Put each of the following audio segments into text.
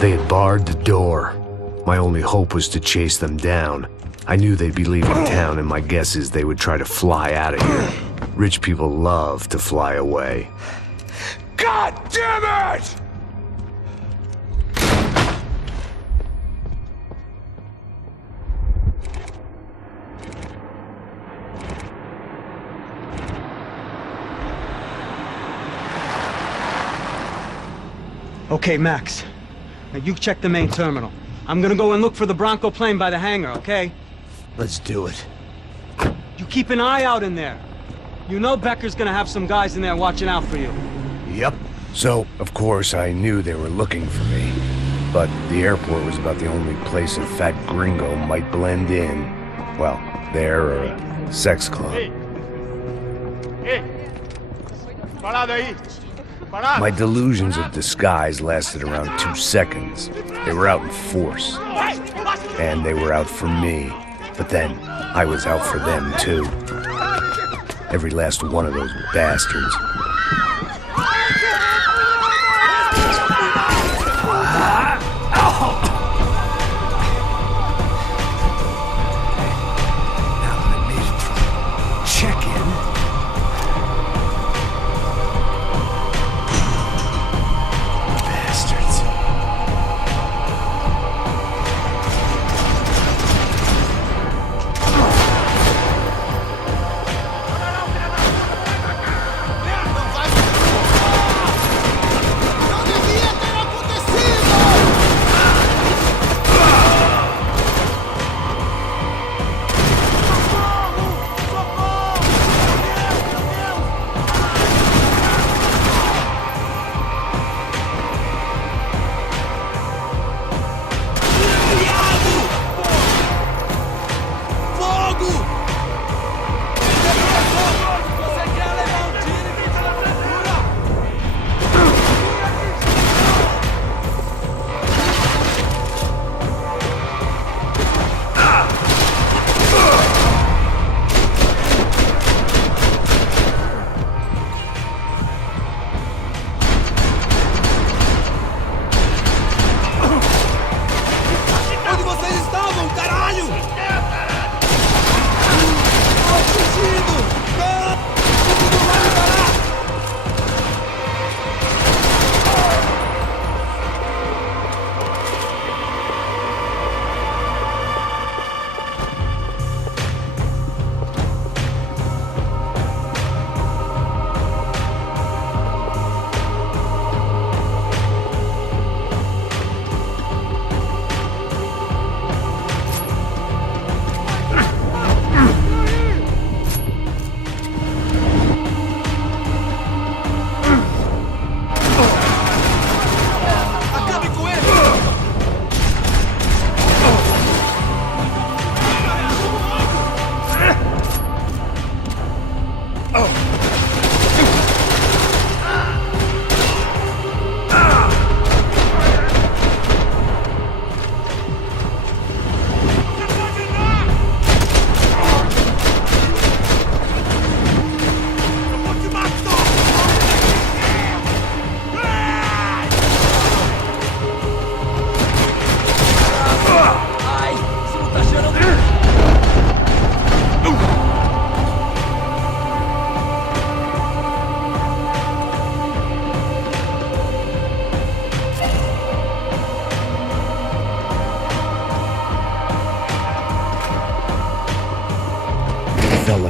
They had barred the door. My only hope was to chase them down. I knew they'd be leaving town, and my guess is they would try to fly out of here. Rich people love to fly away. God damn it! Okay, Max. Now you check the main terminal. I'm gonna go and look for the Bronco plane by the hangar, okay? Let's do it. You keep an eye out in there. You know Becker's gonna have some guys in there watching out for you. Yep. So, of course, I knew they were looking for me. But the airport was about the only place a fat gringo might blend in. Well, there or a sex club. My delusions of disguise lasted around 2 seconds. They were out in force. And they were out for me. But then, I was out for them, too. Every last one of those bastards.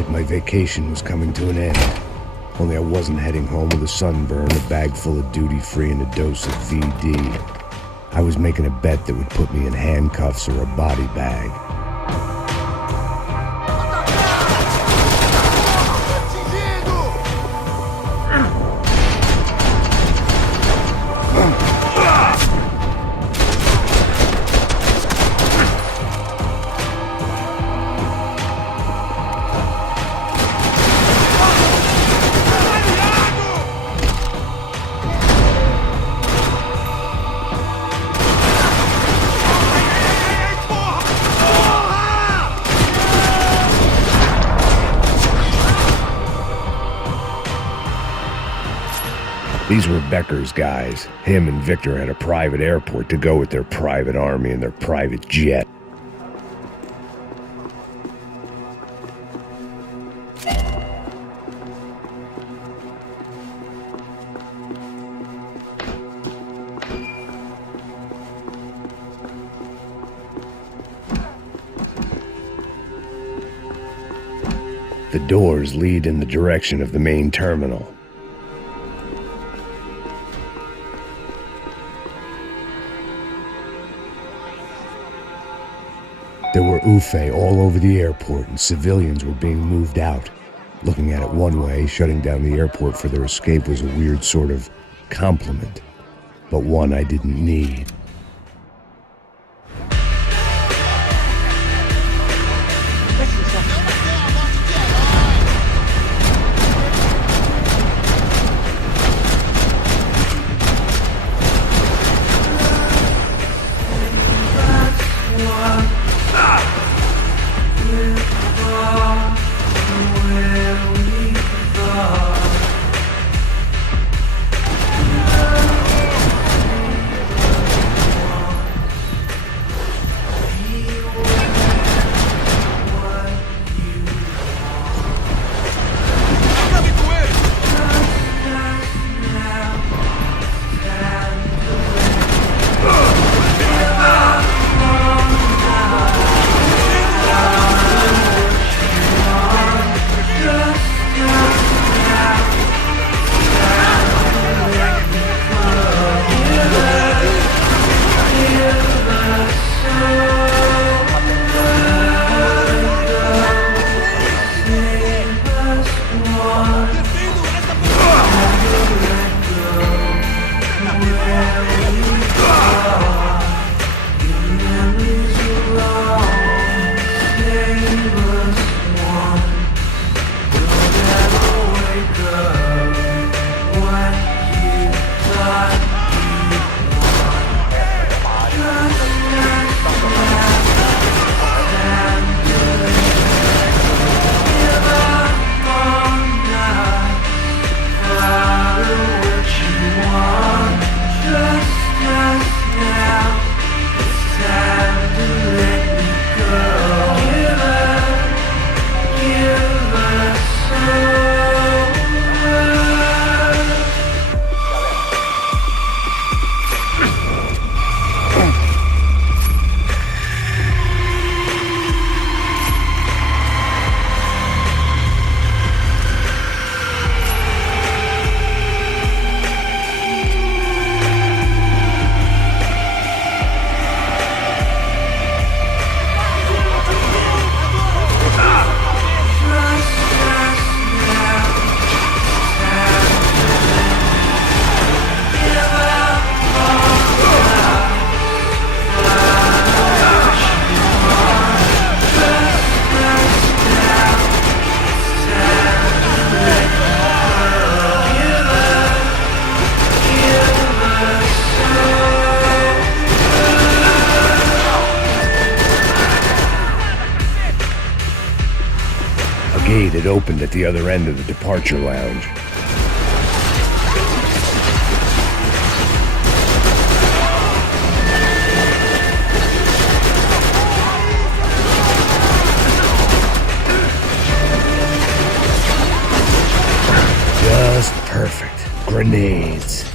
My vacation was coming to an end. Only I wasn't heading home with a sunburn, a bag full of duty-free, and a dose of VD. I was making a bet that would put me in handcuffs or a body bag. These were Becker's guys. Him and Victor had a private airport to go with their private army and their private jet. The doors lead in the direction of the main terminal. There were UFE all over the airport, and civilians were being moved out. Looking at it one way, shutting down the airport for their escape was a weird sort of compliment, but one I didn't need. It opened at the other end of the departure lounge. Just perfect. Grenades.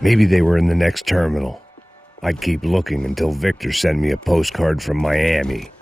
Maybe they were in the next terminal. I'd keep looking until Victor sent me a postcard from Miami.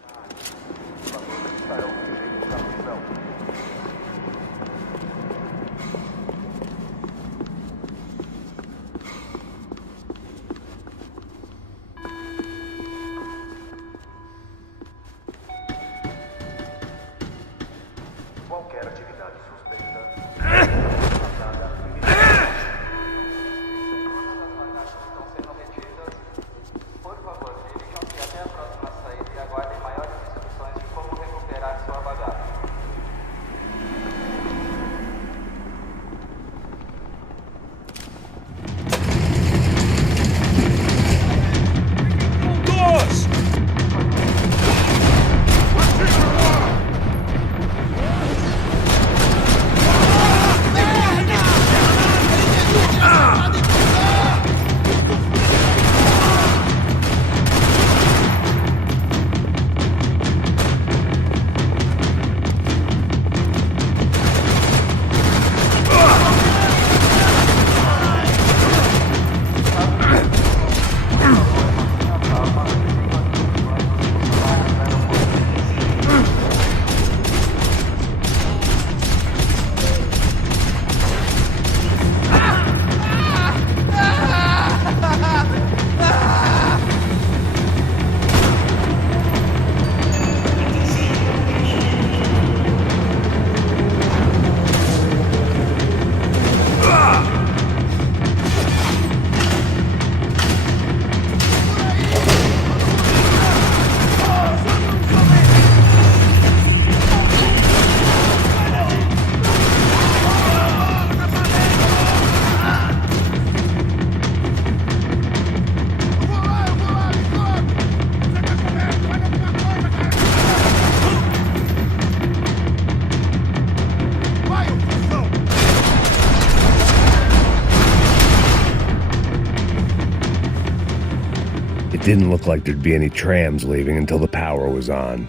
It didn't look like there'd be any trams leaving until the power was on.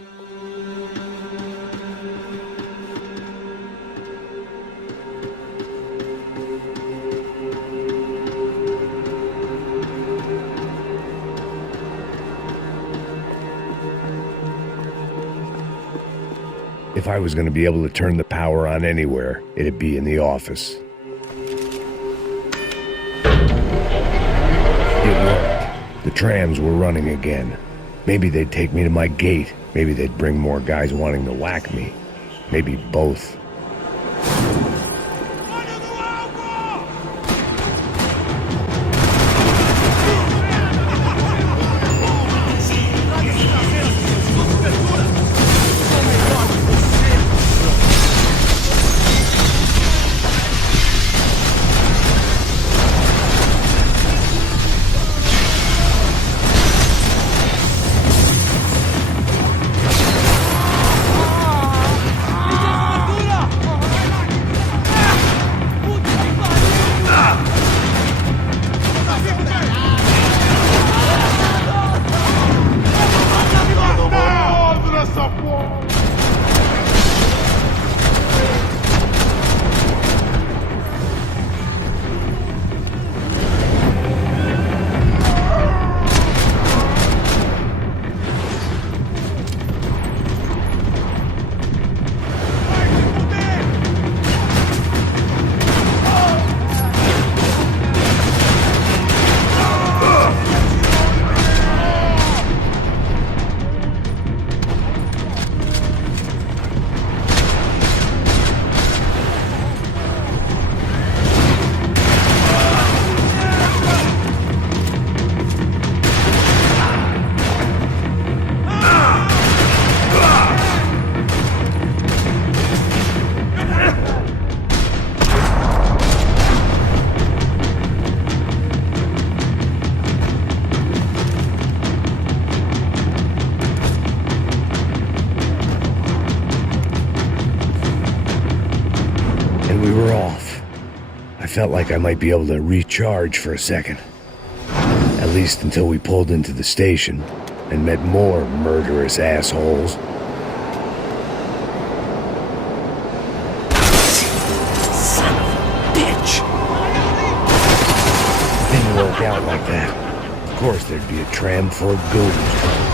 If I was going to be able to turn the power on anywhere, it'd be in the office. It worked. The trams were running again. Maybe they'd take me to my gate. Maybe they'd bring more guys wanting to whack me. Maybe both. We were off. I felt like I might be able to recharge for a second. At least until we pulled into the station and met more murderous assholes. Son of a bitch! Didn't work out like that. Of course there'd be a tram full of goons.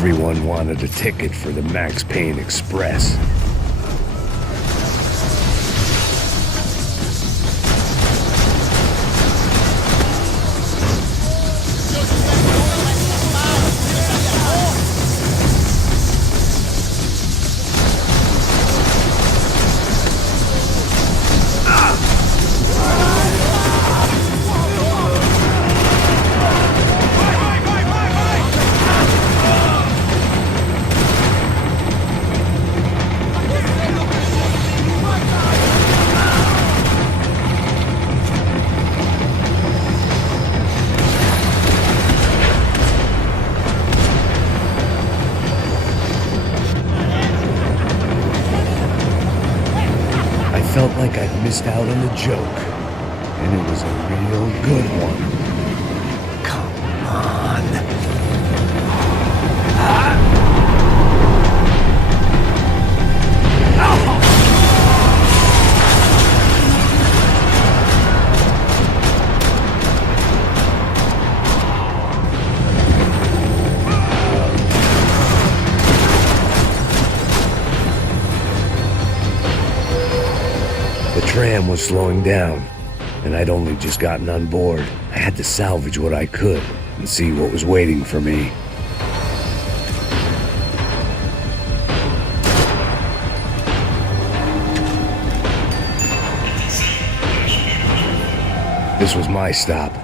Everyone wanted a ticket for the Max Payne Express. I felt like I'd missed out on the joke, and it was a real good one. Come on. The tram was slowing down, and I'd only just gotten on board. I had to salvage what I could and see what was waiting for me. This was my stop.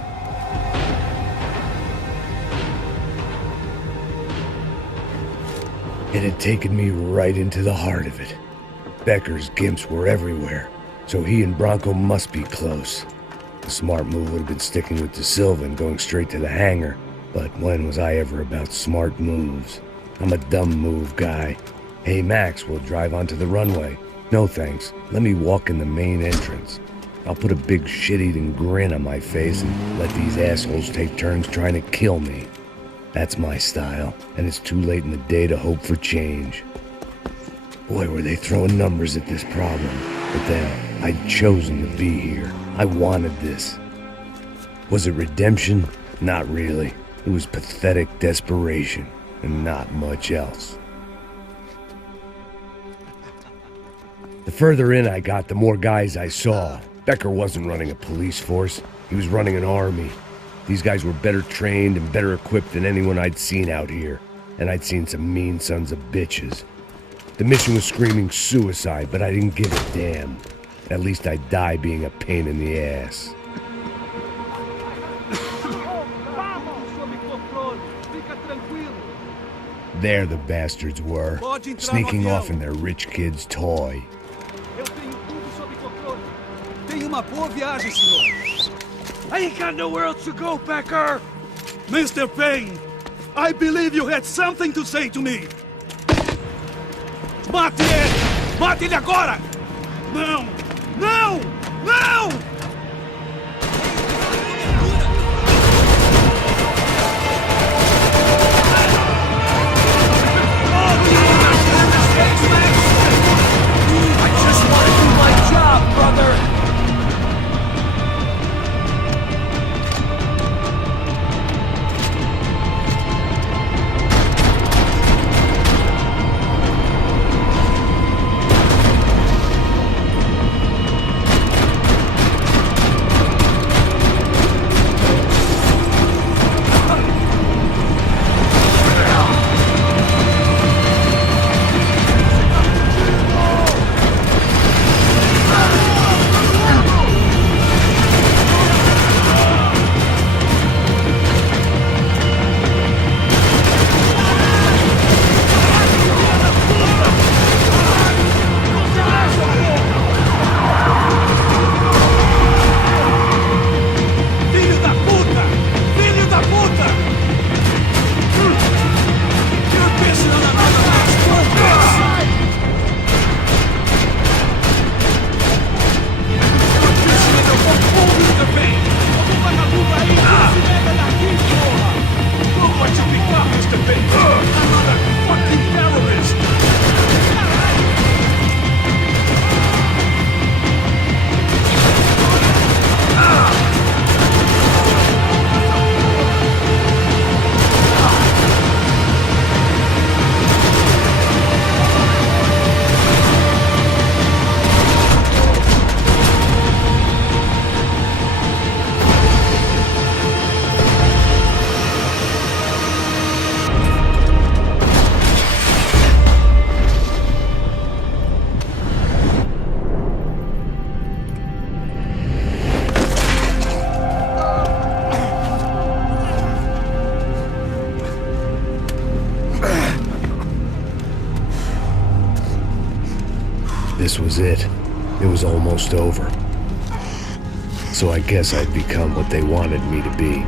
It had taken me right into the heart of it. Becker's gimps were everywhere, so he and Bronco must be close. The smart move would have been sticking with De Silva and going straight to the hangar, but when was I ever about smart moves? I'm a dumb move guy. Hey Max, we'll drive onto the runway. No thanks, let me walk in the main entrance. I'll put a big shit-eating grin on my face and let these assholes take turns trying to kill me. That's my style, and it's too late in the day to hope for change. Boy, were they throwing numbers at this problem. But then, I'd chosen to be here. I wanted this. Was it redemption? Not really. It was pathetic desperation, and not much else. The further in I got, the more guys I saw. Becker wasn't running a police force. He was running an army. These guys were better trained and better equipped than anyone I'd seen out here. And I'd seen some mean sons of bitches. The mission was screaming suicide, but I didn't give a damn. At least I'd die being a pain in the ass. There the bastards were, sneaking off in their rich kid's toy. I ain't got nowhere else to go, Becker! Mr. Payne, I believe you had something to say to me. Mate ele! Mate ele agora! Não! Não! Não! I just want to do my job, brother! this was it. It was almost over. So I guess I'd become what they wanted me to be.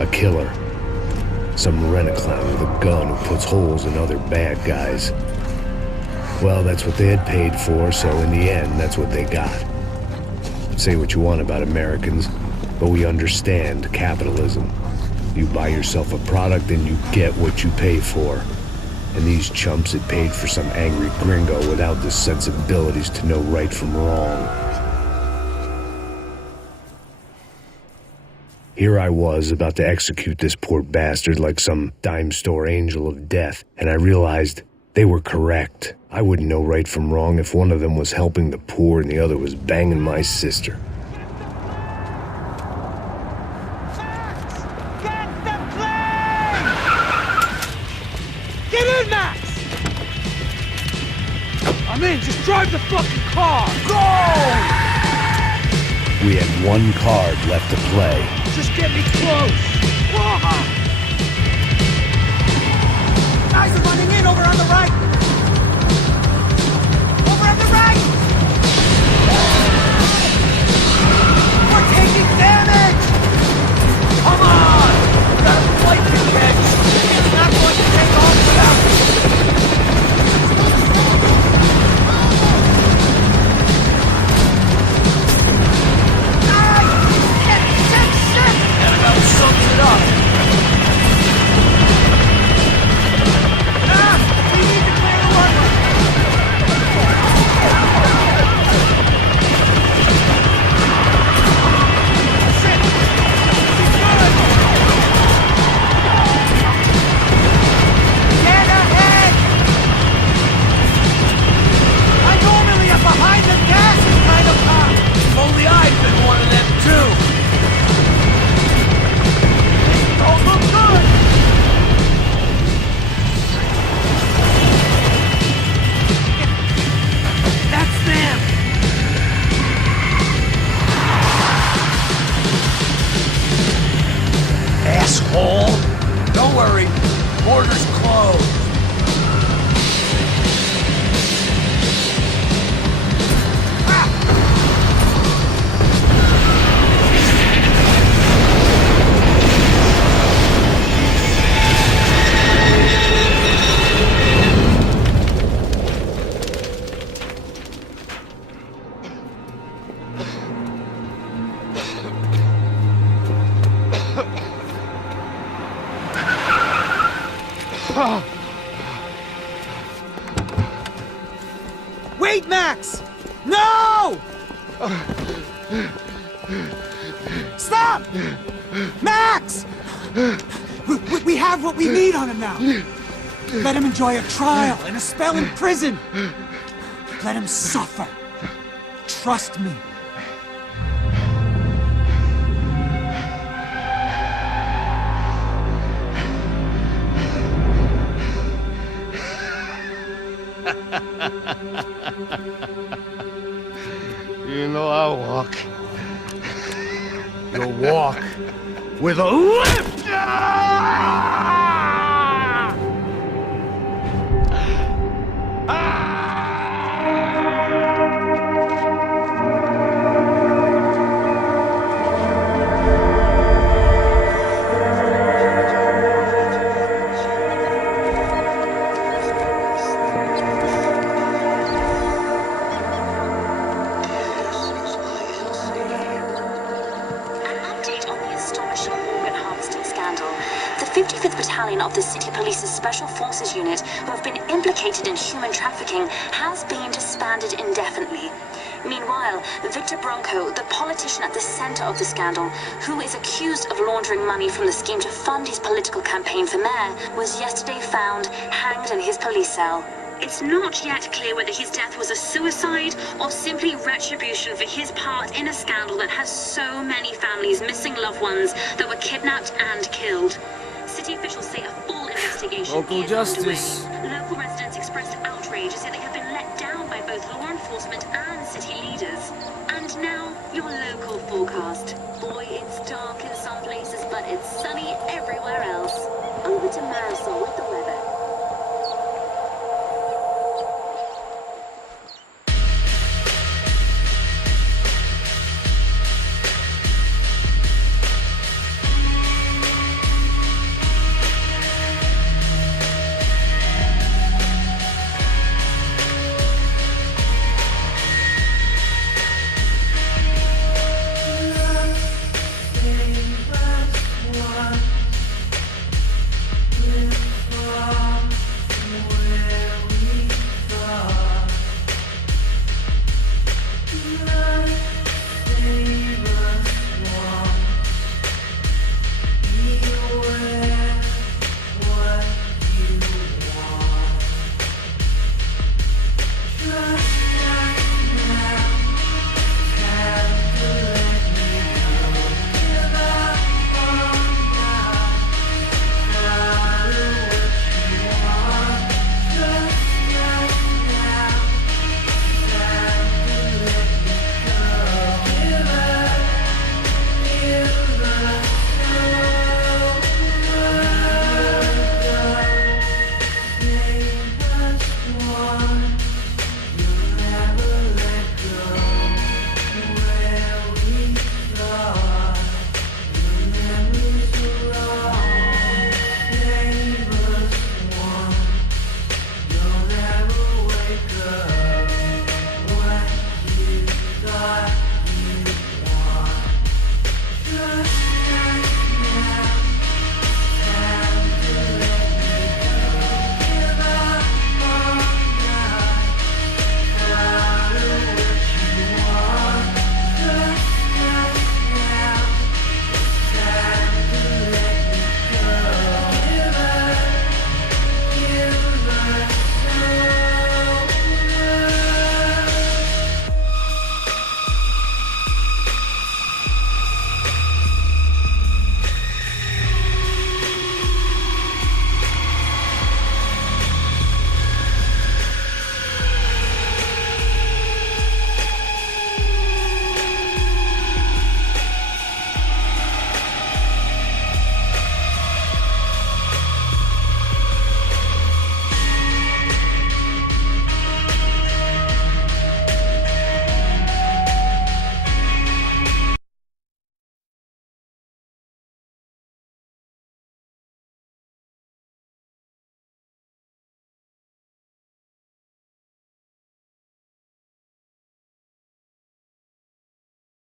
A killer. Some rent-a-clown with a gun who puts holes in other bad guys. Well, that's what they had paid for, so in the end, that's what they got. Say what you want about Americans, but we understand capitalism. You buy yourself a product and you get what you pay for. And these chumps had paid for some angry gringo without the sensibilities to know right from wrong. Here I was, about to execute this poor bastard like some dime store angel of death, and I realized they were correct. I wouldn't know right from wrong if one of them was helping the poor and the other was banging my sister. Get the plane! Get in, Max! I'm in, just drive the fucking car! Go! We had one card left to play. Just get me close! Guys are running in over on the right! Over on the right! We're taking damage! Come on! We got a flight to catch! It's not going to take off without... That about sums it up! We need to clear the runway! Shit! She's good! Get ahead! I normally am behind the gas kind of car! If only I'd been one of them too! Don't look good! That's them! Asshole! Don't worry, border's closed. Wait, Max! No! Stop! Max! We have what we need on him now. Let him enjoy a trial and a spell in prison. Let him suffer. Trust me. You know I'll walk. You'll walk with a lift! The 55th Battalion of the City Police's Special Forces Unit, who have been implicated in human trafficking, has been disbanded indefinitely. Meanwhile, Victor Bronco, the politician at the center of the scandal, who is accused of laundering money from the scheme to fund his political campaign for mayor, was yesterday found hanged in his police cell. It's not yet clear whether his death was a suicide or simply retribution for his part in a scandal that has so many families missing loved ones that were kidnapped and killed. City officials say a full investigation Local is justice. underway. Local residents expressed outrage as they have been let down by both law enforcement and city leaders. And now, your local forecast. Boy, it's dark in some places, but it's sunny everywhere else. Over to Marisol with the weather.